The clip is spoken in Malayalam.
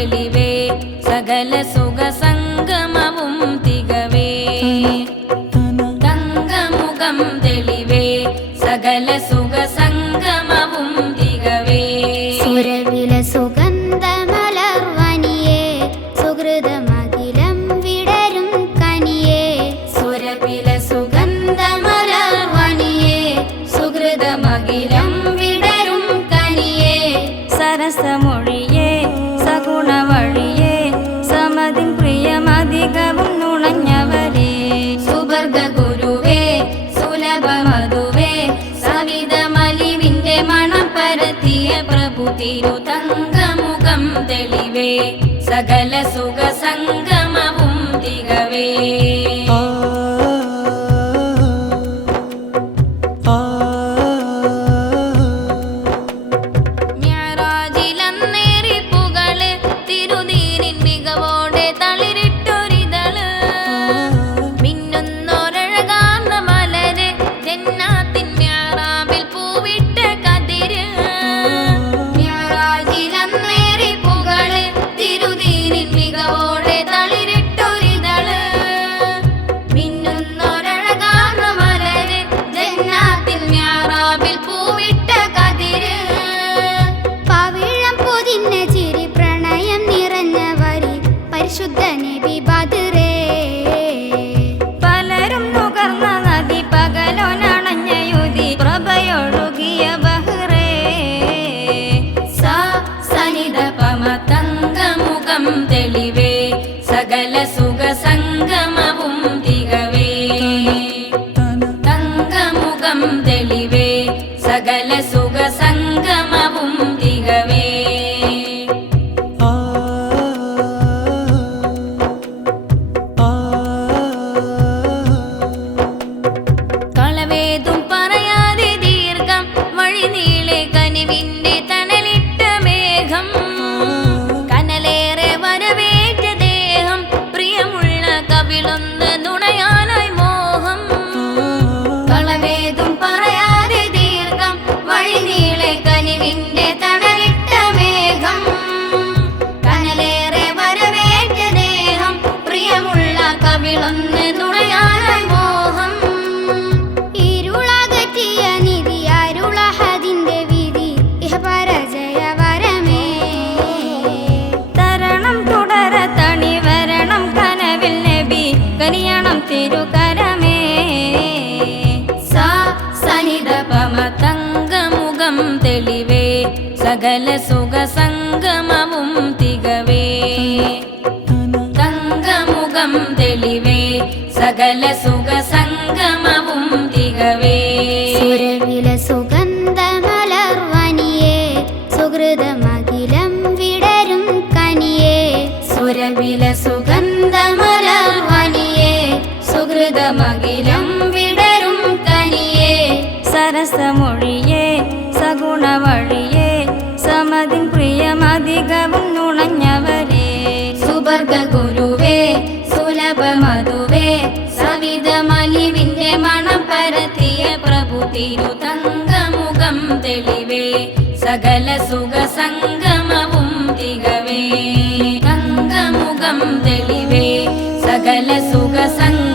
తెలివే सकल सुख संग should सकल सुगसङ्गम മുഹമ്മദിൻ പ്രിയമധികവും നുണഞ്ഞവരെ. സുബർഗ ഗുരുവേ സുലഭമതുവേ സവിതമലിവിന്റെ മണം പരത്തിയ പ്രഭു തിരുതങ്കമുഖം തെളിവേ. സകല സുഖ സംഗമവും തികവേ. തങ്കമുഖം തെളിവേ സകല സുഖ സംഗ